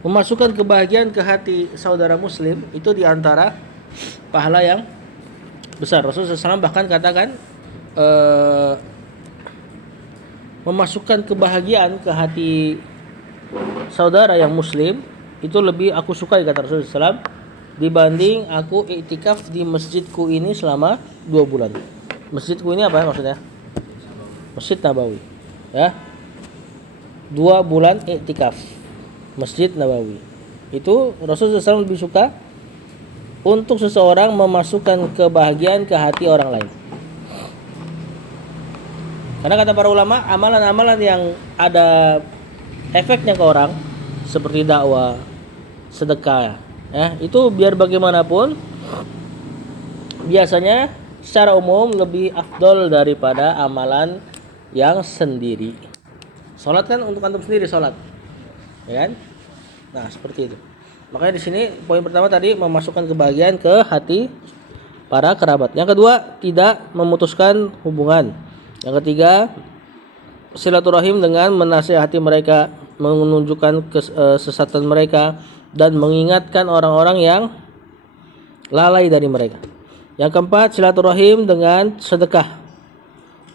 Memasukkan kebahagiaan ke hati saudara muslim itu diantara pahala yang besar. Rasulullah SAW bahkan katakan memasukkan kebahagiaan ke hati saudara yang muslim itu lebih aku sukai, kata Rasulullah SAW, dibanding aku iktikaf di masjidku ini selama 2 bulan. Masjidku ini apa maksudnya? Masjid Nabawi. Ya. 2 bulan iktikaf Masjid Nabawi. Itu Rasulullah SAW lebih suka untuk seseorang memasukkan kebahagiaan ke hati orang lain. Karena kata para ulama, amalan-amalan yang ada efeknya ke orang seperti dakwah, sedekah, ya, itu biar bagaimanapun biasanya secara umum lebih afdol daripada amalan yang sendiri. Salat kan untuk antum sendiri salat. Ya kan? Nah, seperti itu. Makanya di sini poin pertama tadi memasukkan kebahagiaan ke hati para kerabat. Yang kedua, tidak memutuskan hubungan. Yang ketiga, silaturahim dengan menasihati mereka, menunjukkan kesesatan mereka dan mengingatkan orang-orang yang lalai dari mereka. Yang keempat, silaturahim dengan sedekah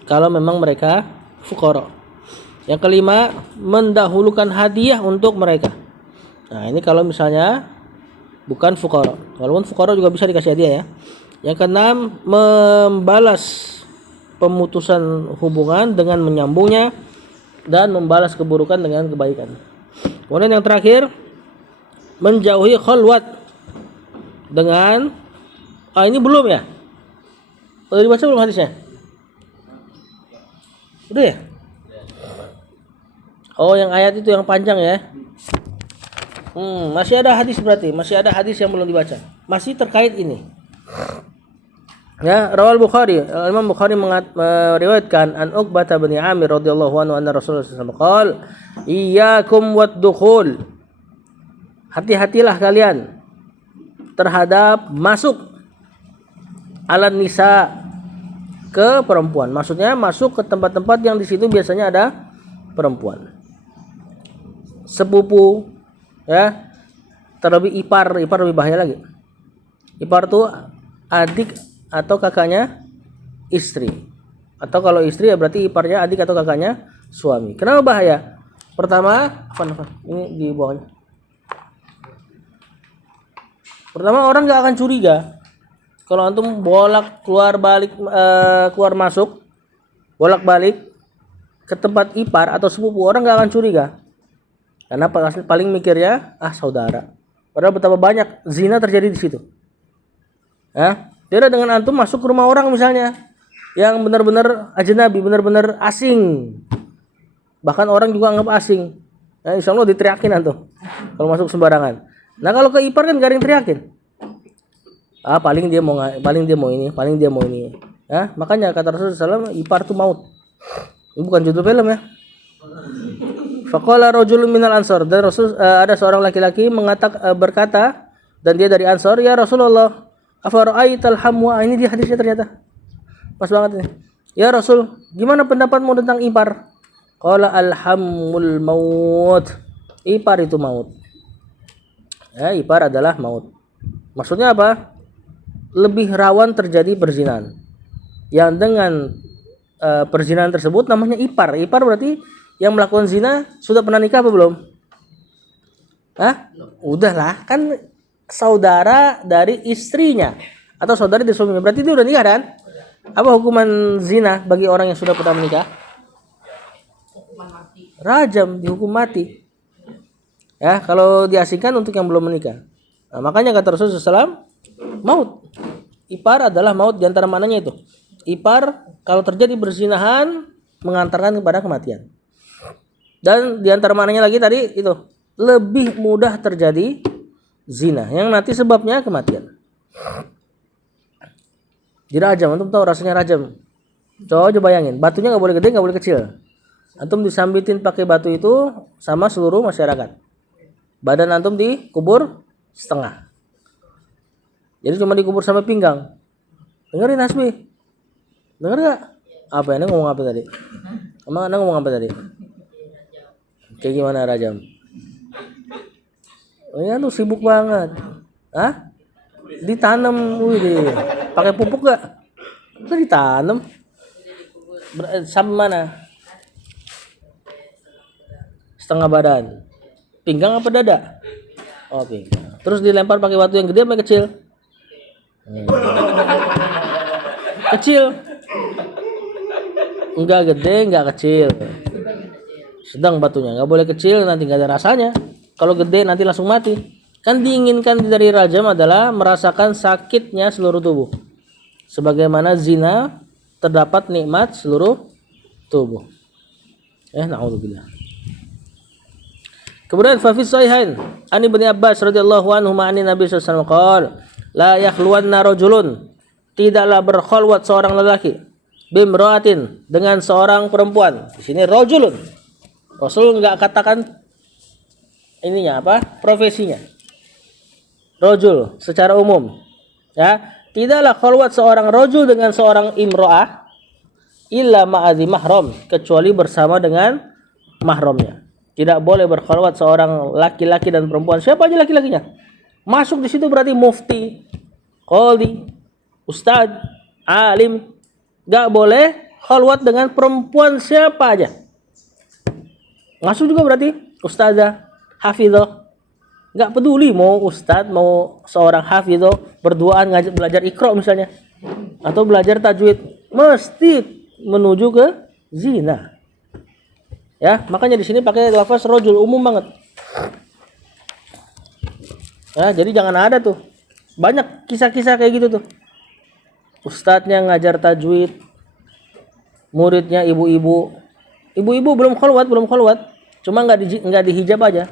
kalau memang mereka fuqara. Yang kelima, mendahulukan hadiah untuk mereka. Nah, ini kalau misalnya bukan fuqara. Walaupun fuqara juga bisa dikasih hadiah ya. Yang keenam, membalas pemutusan hubungan dengan menyambungnya dan membalas keburukan dengan kebaikan. Kemudian yang terakhir, menjauhi khalwat dengan ini belum ya? Udah dibaca belum hadisnya? Udah ya? Oh, yang ayat itu yang panjang ya. Masih ada hadis berarti, masih ada hadis yang belum dibaca. Masih terkait ini. Ya, rawal Bukhari, Imam Bukhari meriwayatkan an Uqbah bin Amir radhiyallahu anhu anna Rasulullah sallallahu alaihi wasallam qala, "Iyyakum wad-dukhul." Hati-hatilah kalian terhadap masuk ala nisa, ke perempuan. Maksudnya masuk ke tempat-tempat yang di situ biasanya ada perempuan. Sepupu, ya, terlebih ipar lebih bahaya lagi. Ipar tuh adik atau kakaknya istri. Atau kalau istri ya berarti iparnya adik atau kakaknya suami. Kenapa bahaya? Pertama, ini di bawahnya. Pertama, orang nggak akan curiga kalau antum keluar masuk, bolak balik ke tempat ipar atau sepupu, orang nggak akan curiga. Karena paling mikirnya saudara. Padahal betapa banyak zina terjadi di situ. Ya, beda dengan antum masuk ke rumah orang misalnya yang benar-benar ajnabi, benar-benar asing. Bahkan orang juga anggap asing. Nah, insya Allah diteriakin antum kalau masuk sembarangan. Nah, kalau ke ipar kan garing teriakin. Paling dia mau ini. Ya, makanya kata Rasulullah SAW, ipar itu maut. Ini bukan judul film ya. Faqala rajulun minal ansar, dan ada seorang laki-laki berkata, dan dia dari Ansar, "Ya Rasulullah, afara'aital hamwa." Ini di hadisnya ternyata. Pas banget ini. "Ya Rasul, gimana pendapatmu tentang ipar?" Qala alhammul maut. Ipar itu maut. Ya, ipar adalah maut. Maksudnya apa? Lebih rawan terjadi perzinahan. Yang dengan perzinahan tersebut namanya ipar. Ipar berarti yang melakukan zina sudah pernah nikah apa belum? Udahlah, kan saudara dari istrinya atau saudara dari suaminya. Berarti dia udah nikah kan? Apa hukuman zina bagi orang yang sudah pernah menikah? Rajam, dihukum mati. Ya, kalau diasingkan untuk yang belum menikah. Nah, makanya kata Rasulullah SAW, maut. Ipar adalah maut, di antara mananya itu. Ipar kalau terjadi berzinahan mengantarkan kepada kematian. Dan di antara mananya lagi tadi itu lebih mudah terjadi zina yang nanti sebabnya kematian. Dirajam, antum tahu rasanya rajam? Coba bayangin, batunya nggak boleh gede, nggak boleh kecil. Antum disambitin pakai batu itu sama seluruh masyarakat. Badan antum dikubur setengah. Jadi cuma dikubur sampai pinggang. Dengerin Hasbi. Denger gak? Apa ini ngomong apa tadi? Emang anda ngomong apa tadi? Kayak gimana rajam? Oh iya tuh sibuk banget. Hah? Ditanam, wih, pakai pupuk gak? Itu ditanam. Sampai mana? Setengah badan. Pinggang apa dada? Oh pinggang. Terus dilempar pakai batu yang gede apa kecil? Kecil. Enggak gede, enggak kecil. Sedang batunya, nggak boleh kecil nanti nggak ada rasanya. Kalau gede nanti langsung mati. Kan diinginkan dari rajam adalah merasakan sakitnya seluruh tubuh. Sebagaimana zina terdapat nikmat seluruh tubuh. Na'udzubillah. Kemudian fa fi sahihain an Ibnu Abbas radhiyallahu anhu ma'ani Nabi sallallahu alaihi wasallam qala la yakhluwanna rajulun, tidaklah berkhalwat seorang lelaki bimra'atin, dengan seorang perempuan. Di sini rajulun. Rasul enggak katakan ininya apa? Profesinya. Rajul secara umum. Ya, tidaklah khalwat seorang rajul dengan seorang imra'ah illa ma'adzi mahram, kecuali bersama dengan mahramnya. Tidak boleh berkhalwat seorang laki-laki dan perempuan, siapa aja laki-lakinya. Masuk di situ berarti mufti, qadhi, ustaz, alim. Enggak boleh khalwat dengan perempuan siapa aja. Masuk juga berarti ustazah, hafizah. Enggak peduli mau ustaz, mau seorang hafizah, berduaan belajar Iqra misalnya, atau belajar tajwid, mesti menuju ke zina. Ya, makanya di sini pakai lafaz rajul, umum banget. Ya, jadi jangan ada tuh. Banyak kisah-kisah kayak gitu tuh. Ustadznya ngajar tajwid, muridnya ibu-ibu. Ibu-ibu belum khalwat, cuma nggak dihijab aja.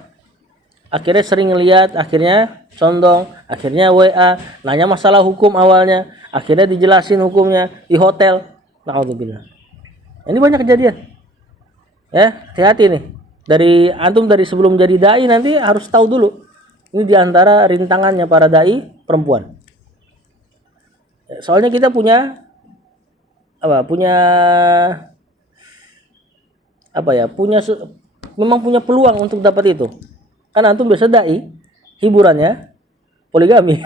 Akhirnya sering lihat, akhirnya condong, akhirnya WA, nanya masalah hukum awalnya, akhirnya dijelasin hukumnya di hotel. Na'udzubillah. Ini banyak kejadian. Ya, hati-hati nih. Dari sebelum jadi dai nanti harus tahu dulu. Ini diantara rintangannya para dai perempuan. Soalnya kita memang punya peluang untuk dapat itu. Kan antum biasa dai, hiburannya poligami.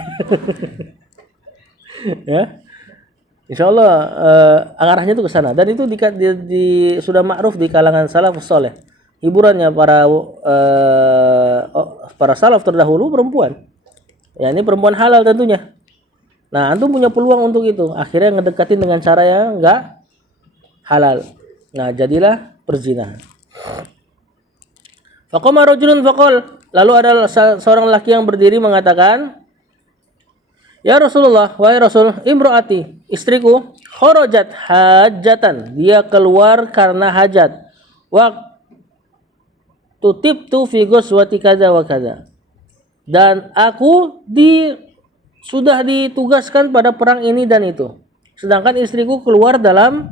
Ya. Insyaallah arahnya itu ke sana, dan itu sudah ma'ruf di kalangan salafus saleh. Hiburannya para salaf terdahulu perempuan. Ya, ini perempuan halal tentunya. Nah, antum punya peluang untuk itu. Akhirnya ngedekatin dengan cara yang enggak halal. Nah, jadilah perzinahan. Faqama rajulun faqal, lalu ada seorang laki yang berdiri mengatakan, "Ya Rasulullah, wahai Rasul, imro'ati, istriku, kharajat hajatan, dia keluar karena hajat. Waktu tibtu fi ghazwati kadza wa kadza. Dan aku sudah ditugaskan pada perang ini dan itu. Sedangkan istriku keluar dalam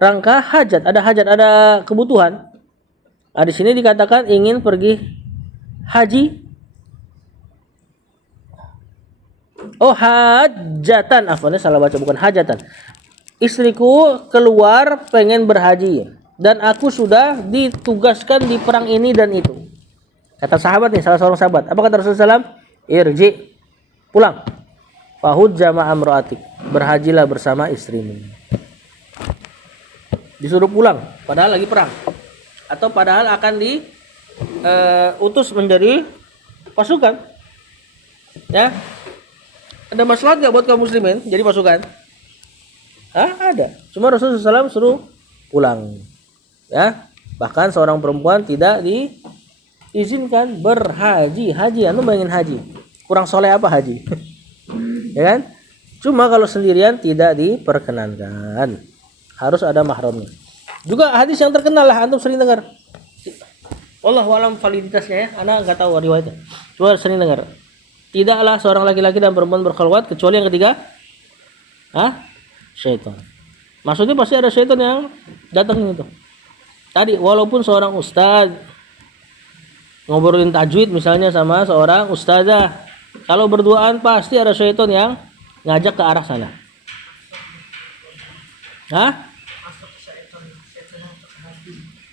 rangka hajat, ada kebutuhan." Nah, di sini dikatakan ingin pergi haji. Oh, hajatan. Afwannya salah baca, bukan hajatan. Istriku keluar pengen berhaji dan aku sudah ditugaskan di perang ini dan itu. Kata sahabat nih, salah seorang sahabat. Apa kata Rasulullah SAW? Irji, pulang. Fahujja ma'a imra'atik, berhajilah bersama istrimu. Disuruh pulang padahal lagi perang, atau padahal akan diutus menjadi pasukan. Ya. Ada masalah nggak buat kaum muslimin jadi pasukan? Ada. Cuma Rasulullah SAW suruh pulang. Ya. Bahkan seorang perempuan tidak diizinkan berhaji. Haji, anu bayangin haji. Kurang soleh apa haji? Ya kan? Cuma kalau sendirian tidak diperkenankan. Harus ada mahramnya. Juga hadis yang terkenal lah, antum sering dengar. Wallahu alam validitasnya ya, ana enggak tahu riwayatnya. Cuma sering dengar. Tidaklah seorang laki-laki dan perempuan berkhalwat kecuali yang ketiga syaitan. Maksudnya pasti ada syaitan yang datang itu. Tadi walaupun seorang ustaz ngobrolin tajwid misalnya sama seorang ustazah, kalau berduaan pasti ada syaitan yang ngajak ke arah sana.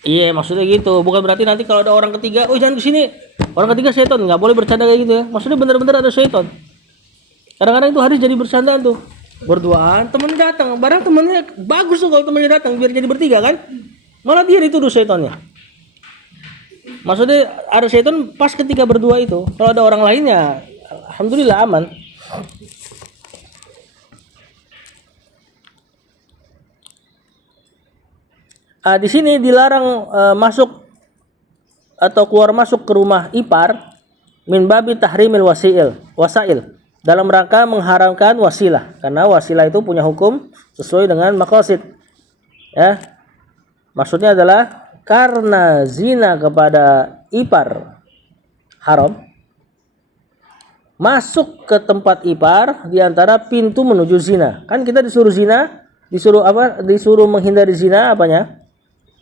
Iya, maksudnya gitu. Bukan berarti nanti kalau ada orang ketiga, oh jangan ke sini. Orang ketiga syaitan, nggak boleh bercanda kayak gitu ya. Maksudnya benar-benar ada syaitan. Kadang-kadang itu Haris jadi bercandaan tuh. Berduaan, temennya datang. Barang temennya bagus tuh kalau temennya datang biar jadi bertiga kan. Malah dia dituduh syaitannya. Maksudnya ada syaitan pas ketika berdua itu. Kalau ada orang lainnya, alhamdulillah aman. Di sini dilarang masuk atau keluar masuk ke rumah ipar min babi tahrimil wasail dalam rangka mengharamkan wasilah, karena wasilah itu punya hukum sesuai dengan maqasid ya. Maksudnya adalah karena zina kepada ipar haram, masuk ke tempat ipar diantara pintu menuju zina. Kan kita disuruh zina, disuruh apa? Disuruh menghindari zina apanya?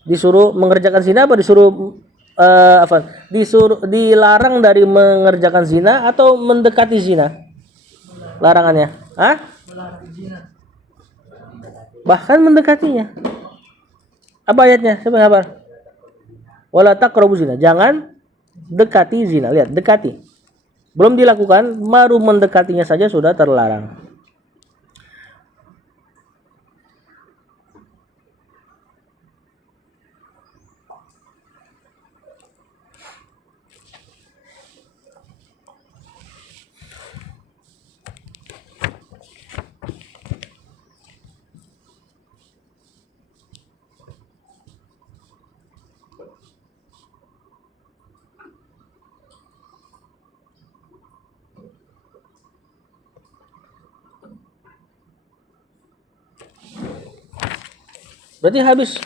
Disuruh mengerjakan zina apa disuruh dilarang dari mengerjakan zina atau mendekati zina? Larangannya. Hah? Bahkan mendekatinya. Apa ayatnya? Siapa yang hafal? Wala taqrabu zina. Jangan dekati zina. Lihat, dekati. Belum dilakukan, baru mendekatinya saja sudah terlarang. Berarti habis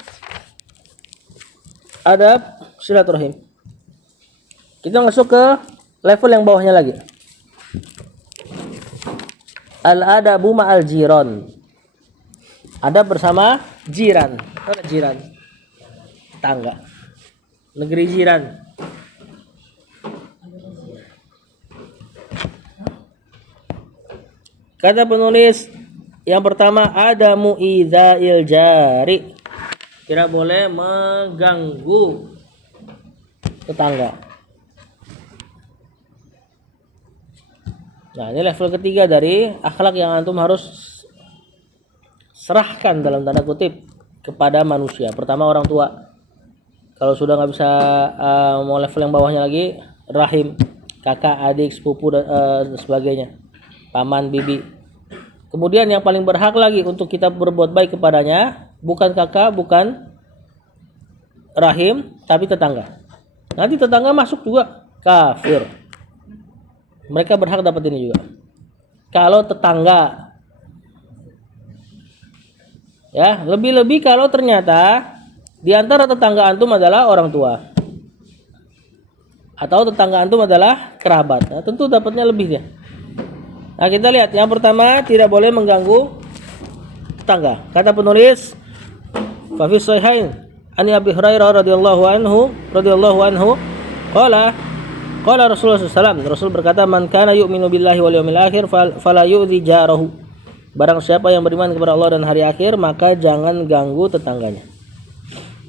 adab silaturahim. Kita masuk ke level yang bawahnya lagi. Al-adabu ma'al jiran. Adab bersama jiran. Mana jiran? Tangga. Negeri jiran. Kata penulis yang pertama, adamu idzail jari. Tidak boleh mengganggu tetangga. Nah, ini level ketiga dari akhlak yang antum harus serahkan dalam tanda kutip kepada manusia. Pertama, orang tua. Kalau sudah nggak bisa mau level yang bawahnya lagi, rahim, kakak, adik, sepupu dan sebagainya, paman, bibi. Kemudian yang paling berhak lagi untuk kita berbuat baik kepadanya bukan kakak, bukan rahim, tapi tetangga. Nanti tetangga masuk juga kafir. Mereka berhak dapat ini juga. Kalau tetangga, ya, lebih-lebih kalau ternyata di antara tetangga antum adalah orang tua atau tetangga antum adalah kerabat, nah, tentu dapatnya lebih dia. Nah, kita lihat yang pertama, tidak boleh mengganggu tetangga. Kata penulis, fa fi sahihain ani Abi Hurairah radhiyallahu anhu qala Rasulullah SAW, Rasul berkata, man kana yu'minu billahi wal yawmil akhir fala yu'dhi jarahu. Barang siapa yang beriman kepada Allah dan hari akhir, maka jangan ganggu tetangganya.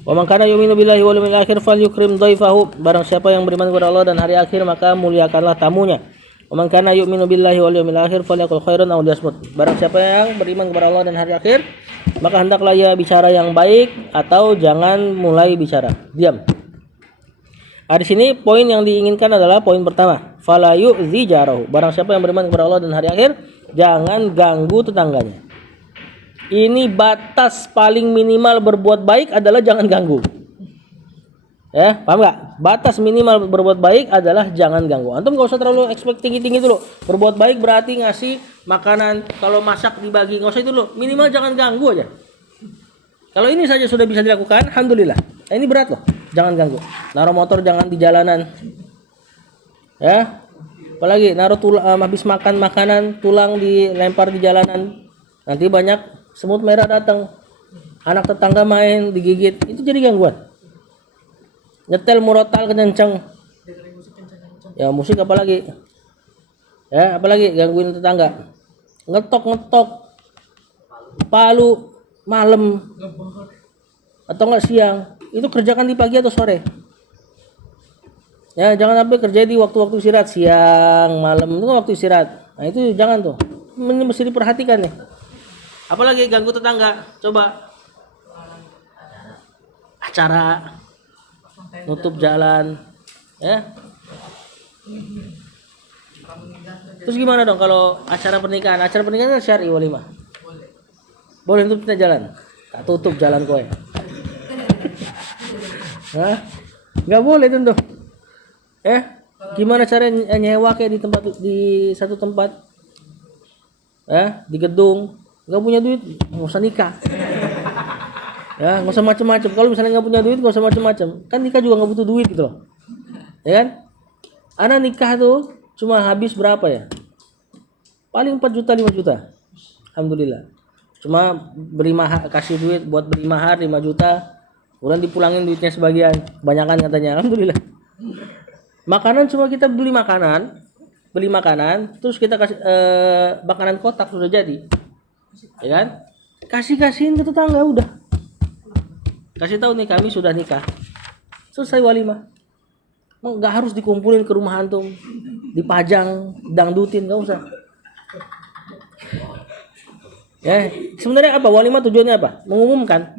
Wa man kana yu'minu billahi wal yawmil akhir falyukrim dhaifahu. Barang siapa yang beriman kepada Allah dan hari akhir, maka muliakanlah tamunya. Wa man kana yu'minu billahi wal yawmil akhir falyaqul khairan aw liyasmut. Barang siapa yang beriman kepada Allah dan hari akhir, maka hendaklah ia bicara yang baik atau jangan mulai bicara, diam. Di sini poin yang diinginkan adalah poin pertama, fala yu'zi jarahu. Barang siapa yang beriman kepada Allah dan hari akhir, jangan ganggu tetangganya. Ini batas paling minimal berbuat baik adalah jangan ganggu. Ya, paham nggak? Batas minimal berbuat baik adalah jangan ganggu. Antum nggak usah terlalu expect tinggi-tinggi dulu. Berbuat baik berarti ngasih makanan, kalau masak dibagi, nggak usah itu dulu. Minimal jangan ganggu aja. Kalau ini saja sudah bisa dilakukan, alhamdulillah. Nah, ini berat loh, jangan ganggu. Naruh motor jangan di jalanan. Ya, apalagi naruh habis makan makanan, tulang dilempar di jalanan. Nanti banyak semut merah datang. Anak tetangga main digigit, itu jadi gangguan. Nyetel murotal kenceng, ya musik apalagi, ya apalagi gangguin tetangga, ngetok palu malam atau enggak siang, itu kerjakan di pagi atau sore, Ya, jangan sampai kerja di waktu-waktu istirahat, siang, malam itu kan waktu istirahat. Nah, itu jangan tuh. Ini mesti diperhatikan nih. Apalagi ganggu tetangga. Coba acara nutup jalan, ya. Terus gimana dong kalau acara pernikahan? Acara pernikahan kan syar'i walimah. Boleh nutup jalan. Tak tutup jalan kowe. Hah? Nggak boleh tentu. Gimana cara nyewa kayak di satu tempat? Di gedung. Nggak punya duit, nggak usah nikah. Ya, nggak usah macam-macam. Kalau misalnya nggak punya duit, nggak usah macam-macam. Kan nikah juga nggak butuh duit gitu loh. Ya kan? Anak nikah tuh cuma habis berapa ya? Paling 4 juta 5 juta. Alhamdulillah. Cuma beli mahar, kasih duit buat beli mahar 5 juta. Kemudian dipulangin duitnya sebagian. Kebanyakan katanya. Alhamdulillah. Makanan cuma kita beli makanan, terus kita kasih makanan kotak sudah jadi. Ya kan? Kasihin ke tetangga udah. Kasih tahu nih kami sudah nikah. Selesai walimah. Nggak harus dikumpulin ke rumah antum, dipajang, dangdutin, nggak usah. Ya, sebenarnya apa walimah tujuannya apa? Mengumumkan,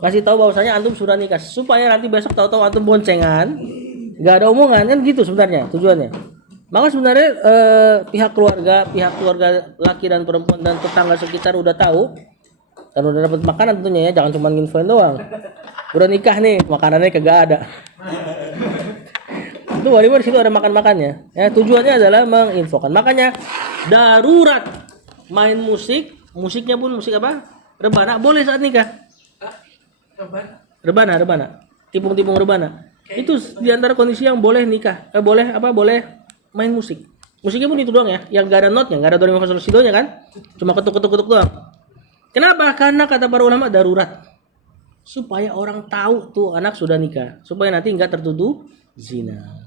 kasih tahu bahwasanya antum sudah nikah, supaya nanti besok tahu-tahu antum boncengan, nggak ada omongan kan gitu sebenarnya tujuannya. Maka sebenarnya pihak keluarga laki dan perempuan dan tetangga sekitar udah tahu dan udah dapat makanan tentunya ya, jangan cuma nginfoin doang. Udah nikah nih, makanannya kagak ada. Itu walimah di situ ada makan-makannya. Ya, tujuannya adalah menginfokan. Makanya darurat main musiknya pun musik apa? Rebana boleh saat nikah. Rebana. Tipung-tipung rebana. Itu di antara kondisi yang boleh nikah. Boleh main musik. Musiknya pun itu doang ya, yang gak ada notnya, gak ada do re mi fa sol si do nya kan? Cuma ketuk-ketuk doang. Kenapa? Karena kata para ulama darurat. Supaya orang tahu tuh anak sudah nikah, supaya nanti nggak tertuduh zina.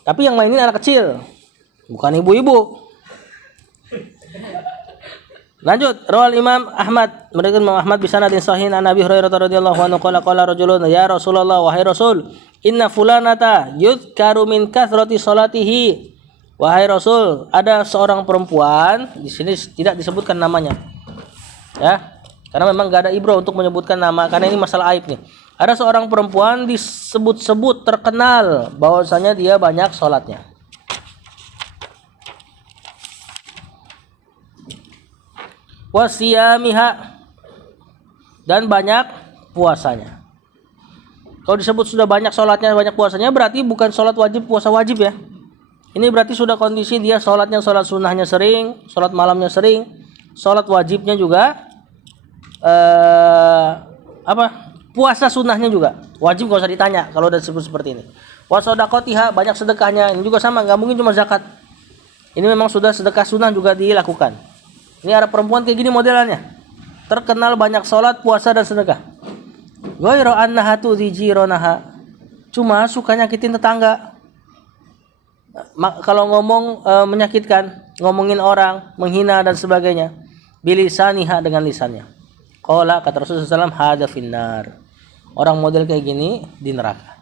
Tapi yang mainin anak kecil, bukan ibu-ibu. Lanjut, rawal Imam Ahmad, meriwayatkan Imam Ahmad bi sanadin sahih an Abi Hurairah radhiyallahu anhu qala rajulun ya Rasulullah wahai Rasul, inna fulanata yudhkaru min kathrati salatihi. Wahai Rasul, ada seorang perempuan, di sini tidak disebutkan namanya. Ya. Karena memang enggak ada ibrah untuk menyebutkan nama karena ini masalah aib nih. Ada seorang perempuan disebut-sebut terkenal bahwasanya dia banyak sholatnya. Wasiyamiha, dan banyak puasanya. Kalau disebut sudah banyak sholatnya, banyak puasanya, berarti bukan sholat wajib, puasa wajib ya. Ini berarti sudah kondisi dia sholat sunnahnya sering, sholat malamnya sering, sholat wajibnya juga, puasa sunnahnya juga. Wajib gak usah ditanya kalau udah disebut seperti ini. Wasodaqotiha, banyak sedekahnya, ini juga sama, nggak mungkin cuma zakat. Ini memang sudah sedekah sunnah juga dilakukan. Ini ada perempuan kayak gini modelannya, terkenal banyak sholat, puasa dan sedekah. Ghairu annaha tu'dhi jironaha, cuma suka nyakitin tetangga. Kalau ngomong menyakitkan, ngomongin orang, menghina dan sebagainya, bilisaniha, dengan lisannya. Qala, kata Rasulullah SAW, hadza finnar, orang model kayak gini di neraka.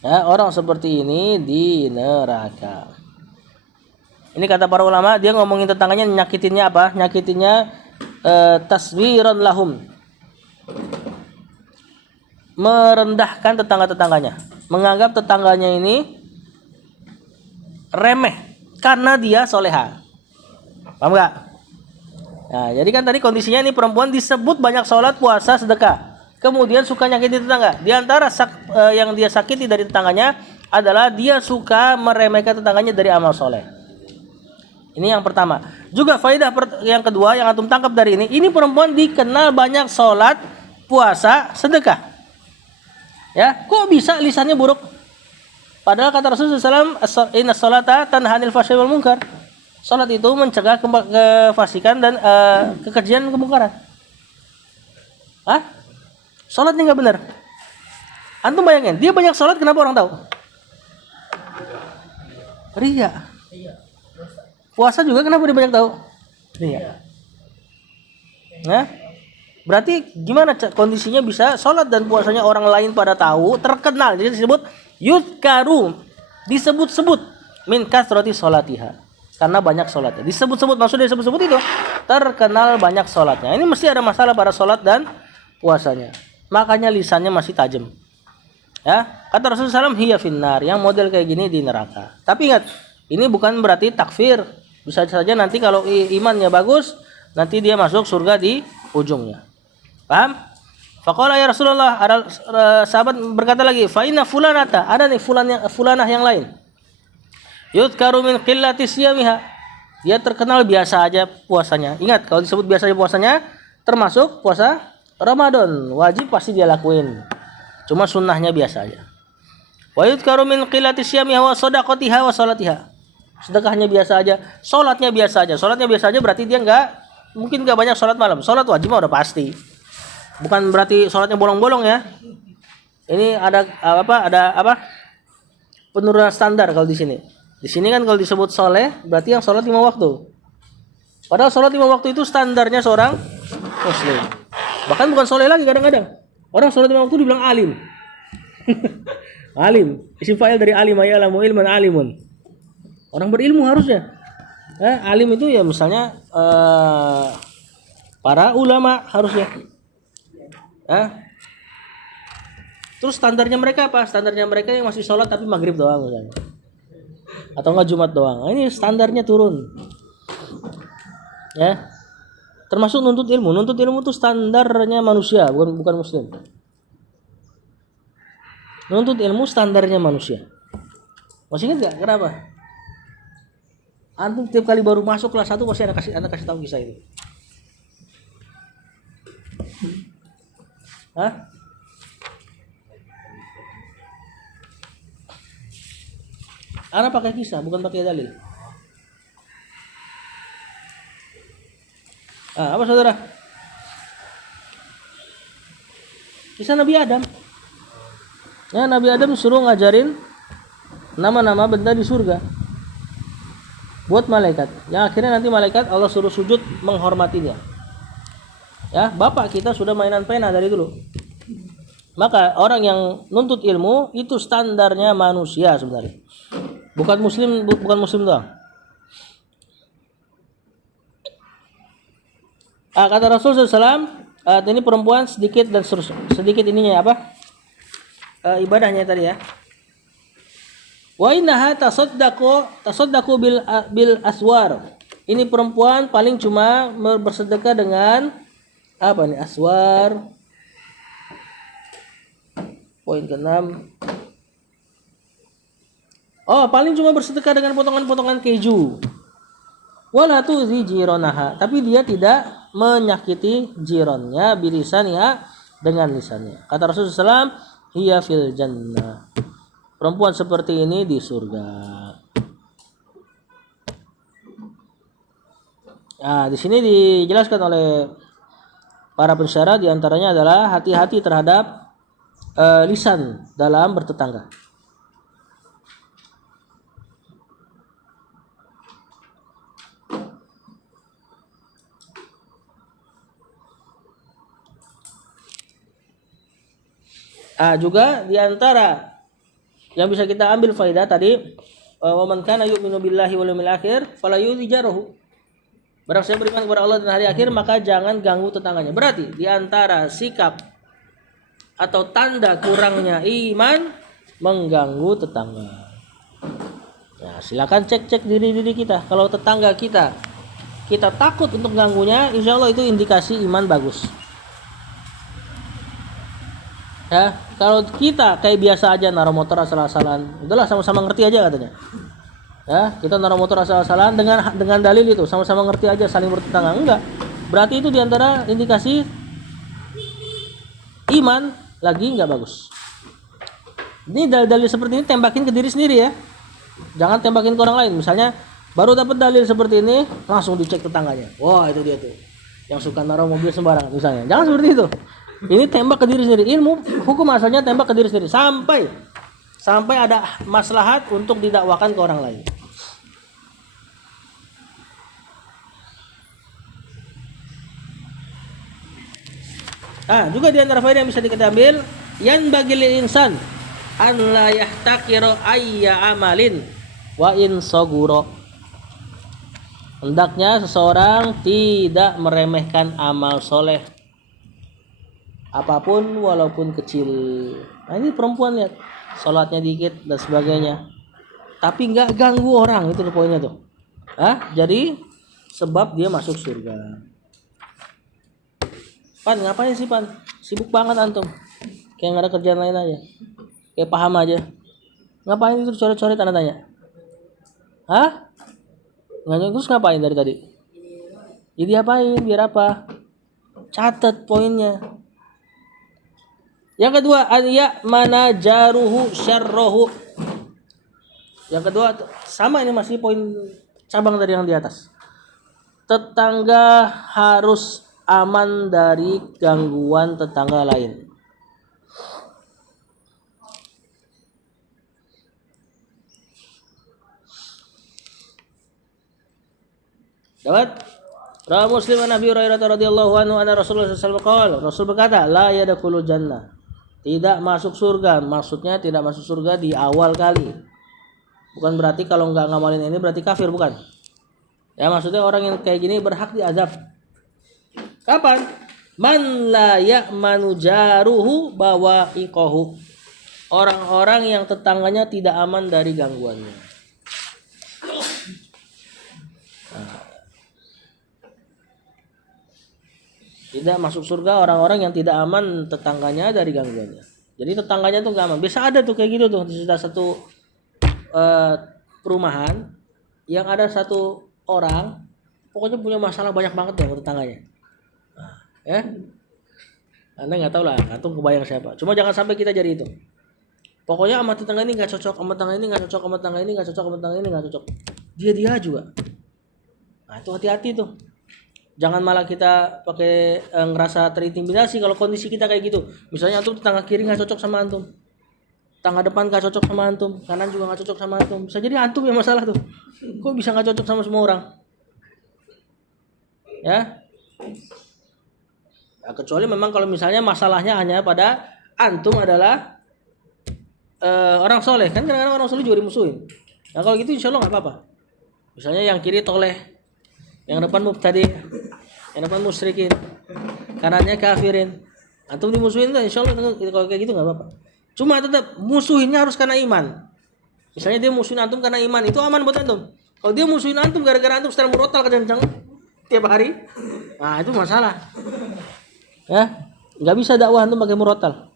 Ya, orang seperti ini di neraka. Ini kata para ulama, dia ngomongin tetangganya, nyakitinnya apa? Nyakitinnya taswiran lahum, merendahkan tetangga-tetangganya, menganggap tetangganya ini remeh karena dia soleha. Paham gak? Nah, jadi kan tadi kondisinya ini perempuan disebut banyak sholat, puasa, sedekah, kemudian suka nyakitin tetangga. Di antara yang dia sakiti dari tetangganya adalah dia suka meremehkan tetangganya dari amal soleh. Ini yang pertama. Juga faedah yang kedua yang antum tangkap dari ini perempuan dikenal banyak sholat, puasa, sedekah. Ya, kok bisa lisannya buruk? Padahal kata Rasulullah SAW, inna sholata tanha 'anil fahsya'i wal munkar. Salat itu mencegah kefasikan dan kekejian dan kemungkaran. Salatnya nggak benar. Antum bayangin, dia banyak salat, kenapa orang tahu? Ria. Puasa juga kenapa dia banyak tahu? Ria. Nah, Berarti gimana kondisinya bisa sholat dan puasanya orang lain pada tahu, terkenal. Jadi disebut yudkaru, disebut-sebut min kasrati sholatiha, karena banyak sholatnya. Disebut-sebut, maksudnya disebut-sebut itu terkenal banyak sholatnya. Ini mesti ada masalah pada sholat dan puasanya. Makanya lisannya masih tajam. Ya, kata Rasulullah SAW, hiya finnar, yang model kayak gini di neraka. Tapi ingat, ini bukan berarti takfir. Bisa saja nanti kalau imannya bagus, nanti dia masuk surga di ujungnya. Paham? Faqala ya Rasulullah, ada sahabat berkata lagi, fa inna fulanata, ada nih fulanah yang lain. Yudkaru min qillati siyamiha. Dia terkenal biasa aja puasanya. Ingat, kalau disebut biasa aja puasanya, termasuk puasa Ramadan, wajib pasti dia lakuin. Cuma sunnahnya biasa aja. Wa yudkaru min qillati siyamiha wa shadaqatiha wa salatiha. Sedekahnya biasa aja, salatnya biasa aja. Salatnya biasa aja berarti dia mungkin enggak banyak salat malam. Salat wajib mah udah pasti. Bukan berarti sholatnya bolong-bolong ya. Ini ada apa? Penurunan standar kalau di sini. Di sini kan kalau disebut soleh berarti yang sholat 5 waktu. Padahal sholat 5 waktu itu standarnya seorang muslim. Bahkan bukan soleh lagi kadang-kadang. Orang sholat 5 waktu dibilang alim. Alim. Isim fa'il dari alim, ya'lamu ilman alimun. Orang berilmu harusnya. Alim itu ya misalnya para ulama harusnya. Terus standarnya mereka apa? Standarnya mereka yang masih sholat tapi maghrib doang misalnya, atau enggak Jumat doang. Ini standarnya turun. Ya, termasuk nuntut ilmu. Nuntut ilmu itu standarnya manusia, bukan muslim. Nuntut ilmu standarnya manusia. Masih ingat nggak? Kenapa? Antum tiap kali baru masuk kelas 1 pasti anak kasih tahu kisah itu. Anak pakai kisah, bukan pakai dalil. Apa saudara? Kisah Nabi Adam. Ya, Nabi Adam suruh ngajarin nama-nama benda di surga buat malaikat. Yang akhirnya nanti malaikat Allah suruh sujud menghormatinya. Ya, bapak kita sudah mainan pena dari dulu. Maka orang yang nuntut ilmu itu standarnya manusia sebenarnya. Bukan muslim doang. Kata Rasulullah SAW, ini perempuan sedikit ininya apa? Ibadahnya tadi ya. Wa innaha tasaddaqu bil aswar. Ini perempuan paling cuma bersedekah dengan apa nih? Aswar. Poin ke-6. Paling cuma bersedekah dengan potongan-potongan keju. Wala tuzi jironaha, tapi dia tidak menyakiti jironnya bilisaniha, dengan lisannya. Kata Rasulullah SAW, hiya fil jannah. Perempuan seperti ini di surga. Di sini dijelaskan oleh para pensyarah, di antaranya adalah hati-hati terhadap lisan dalam bertetangga. Juga di antara yang bisa kita ambil faidah tadi, wa man kana yu'minu billahi wal yawmil akhir fala yu'dhi jarahu. Barang siapa beriman kepada Allah dan hari akhir, maka jangan ganggu tetangganya. Berarti di antara sikap atau tanda kurangnya iman mengganggu tetangga. Ya, silakan cek diri kita. Kalau tetangga kita takut untuk ganggunya, insya Allah itu indikasi iman bagus. Ya, kalau kita kayak biasa aja naruh motor asal-asalan, udahlah sama-sama ngerti aja katanya. Ya, kita naruh motor asal-asalan dengan dalil itu, sama-sama ngerti aja, saling bertetangga. Enggak. Berarti itu diantara indikasi iman lagi enggak bagus. Ini dalil seperti ini tembakin ke diri sendiri ya. Jangan tembakin ke orang lain. Misalnya baru dapat dalil seperti ini, langsung dicek tetangganya. Wah, itu dia tuh. Yang suka naruh mobil sembarang misalnya. Jangan seperti itu. Ini tembak ke diri sendiri. Ilmu hukum asalnya tembak ke diri sendiri sampai ada maslahat untuk didakwakan ke orang lain. Juga di antara faedah yang bisa diambil, yan bagil insan an la yahtaqiru ayya amalin wa in sagura. Hendaknya seseorang tidak meremehkan amal soleh apapun walaupun kecil. Nah ini perempuan lihat, sholatnya dikit dan sebagainya, tapi nggak ganggu orang, itu poinnya tuh. Jadi sebab dia masuk surga. Pan ngapain sih Pan? Sibuk banget antum, kayak nggak ada kerjaan lain aja, kayak paham aja. Ngapain itu coret-coret tanda tanya? Nggak, terus ngapain dari tadi? Jadi apain? Biar apa? Catat poinnya. Yang kedua, ya mana jaruhu syarrohu. Yang kedua sama, ini masih poin cabang dari yang di atas. Tetangga harus aman dari gangguan tetangga lain. Dapat? Rawi Muslim an Abi Hurairah radhiyallahu anhu anna Rasulullah sallallahu alaihi wasallam Rasul berkata, la yadkhulul jannah. Tidak masuk surga, maksudnya tidak masuk surga di awal kali. Bukan berarti kalau enggak ngamalin ini berarti kafir, bukan. Ya maksudnya orang yang kayak gini berhak diazab. Kapan? Man la ya'manu jaruhu bawa'iqahu. Orang-orang yang tetangganya tidak aman dari gangguannya. Tidak masuk surga orang-orang yang tidak aman tetangganya dari gangguannya. Jadi tetangganya tuh gak aman. Bisa ada tuh kayak gitu tuh di satu perumahan yang ada satu orang pokoknya punya masalah banyak banget ya tetangganya. Ya, Anda nggak tahu lah, antum kebayang siapa. Cuma jangan sampai kita jadi itu. Pokoknya sama tetangga ini nggak cocok, sama tetangga ini nggak cocok, sama tetangga ini nggak cocok, sama tetangga ini nggak cocok. Dia juga. Nah itu hati-hati tuh. Jangan malah kita pakai ngerasa terintimidasi kalau kondisi kita kayak gitu. Misalnya antum tetangga kiri nggak cocok sama antum, tetangga depan nggak cocok sama antum, kanan juga nggak cocok sama antum. Bisa jadi antum yang masalah tuh. Kok bisa nggak cocok sama semua orang? Ya. Nah, kecuali memang kalau misalnya masalahnya hanya pada antum adalah orang soleh, kan kadang-kadang orang soleh juga dimusuhin. Nah kalau gitu insya Allah nggak apa-apa. Misalnya yang kiri toleh, yang depan mubtadi, yang depan musyrikin, kanannya kafirin, antum dimusuhin tuh insya Allah kalau kayak gitu nggak apa-apa. Cuma tetap musuhinnya harus karena iman. Misalnya dia musuhin antum karena iman, itu aman buat antum. Kalau dia musuhin antum gara-gara antum sedang berotal kencang tiap hari, nah itu masalah. Ya, nggak bisa dakwah antum pakai murotal.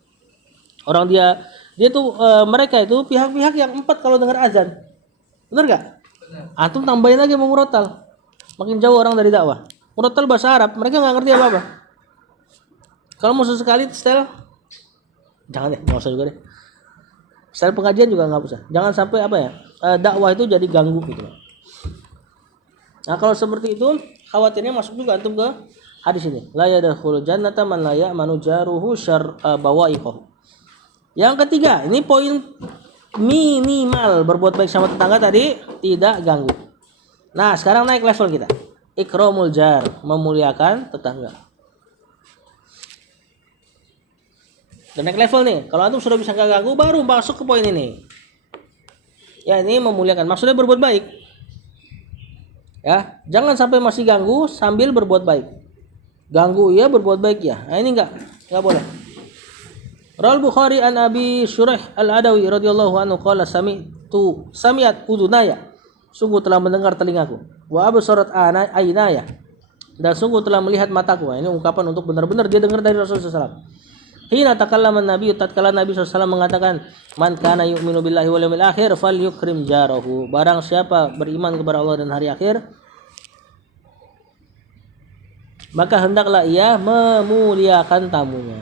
Orang dia tuh mereka itu pihak-pihak yang 4 kalau dengar azan, bener nggak? Antum tambahin lagi mau murotal, makin jauh orang dari dakwah. Murotal bahasa Arab, mereka nggak ngerti apa-apa. Kalau musuh sekali style, jangan deh, nggak usah juga deh. Style pengajian juga nggak usah. Jangan sampai dakwah itu jadi ganggu gitu. Nah kalau seperti itu, khawatirnya masuk juga antum ke hadis ini. La yadkhulul jannata man la ya'manu jaruhu bawa'iqahu. Yang ketiga, ini poin minimal berbuat baik sama tetangga tadi, tidak ganggu. Nah, sekarang naik level kita. Ikramul jar, memuliakan tetangga. Dan naik level nih. Kalau antum sudah bisa enggak ganggu, baru masuk ke poin ini. Ya, ini memuliakan. Maksudnya berbuat baik. Ya, jangan sampai masih ganggu sambil berbuat baik. Ganggu ya, berbuat baik ya. Nah, ini enggak boleh. Rawal Bukhari an Abi Shuraih Al-Adawi radhiyallahu anhu qala sami'at udunaya. Sungguh telah mendengar telingaku. Wa absarat aynaya. Dan sungguh telah melihat mataku. Nah, ini ungkapan untuk benar-benar dia dengar dari Rasulullah SAW. Hina takallama Nabi, tatkala Nabi SAW mengatakan, man kana yu'minu billahi wal yawmil akhir falyukrim jarahu. Barang siapa beriman kepada Allah dan hari akhir, maka hendaklah ia memuliakan tamunya.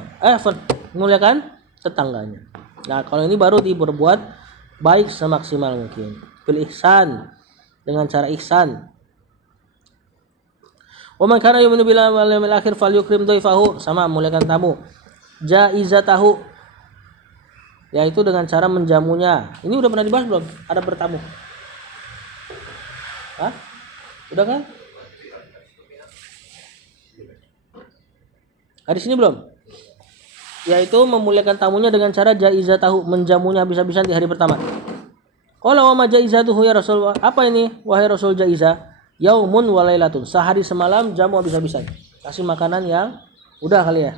Memuliakan tetangganya. Nah, kalau ini baru diberbuat baik semaksimal mungkin. Bil ihsan, dengan cara ihsan. Wa man kana yu'minu billahi wal yawmil akhir falyukrim dhaifahu, sama memuliakan tamu. Jaizatahu, yaitu dengan cara menjamunya. Ini udah pernah dibahas belum? Ada bertamu. Udah kan? Hadis ini belum? yaitu memuliakan tamunya dengan cara jaizatahu, menjamunya habis-habisan di hari pertama. Qala wa ma jaizatuhu ya Rasul, apa ini wahai Rasul jaizah? Yaumun wa lailatun, sehari semalam jamu habis-habisan. Kasih makanan yang udah kali ya.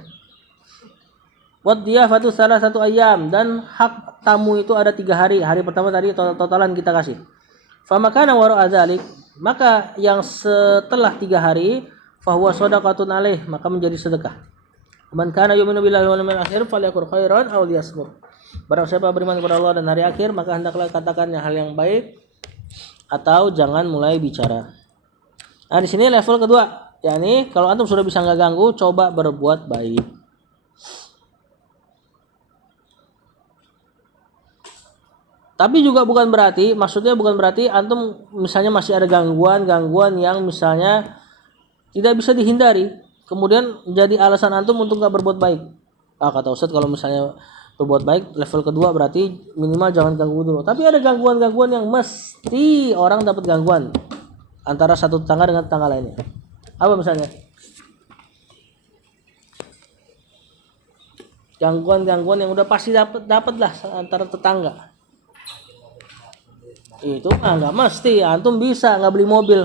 Wad diyafatu salah satu ayam, dan hak tamu itu ada 3 hari. Hari pertama tadi totalan kita kasih. Famakana wara adzalik, maka yang setelah 3 hari fahuwa shadaqatun alaih, maka menjadi sedekah. Man kana yu'minu billahi wal yawmil akhir falyakul khairan aw liyasmut. Barang siapa beriman kepada Allah dan hari akhir, maka hendaklah katakan hal yang baik atau jangan mulai bicara. Nah, di sini level kedua, yakni kalau antum sudah bisa nggak ganggu, coba berbuat baik. Tapi juga maksudnya bukan berarti antum misalnya masih ada gangguan yang misalnya tidak bisa dihindari, kemudian jadi alasan antum untuk nggak berbuat baik. Kata Ustadz, kalau misalnya berbuat baik level kedua berarti minimal jangan ganggu dulu. Tapi ada gangguan-gangguan yang mesti orang dapat gangguan antara satu tetangga dengan tetangga lainnya. Apa misalnya? Gangguan-gangguan yang udah pasti dapat lah antara tetangga. Itu mah nggak mesti. Antum bisa nggak beli mobil,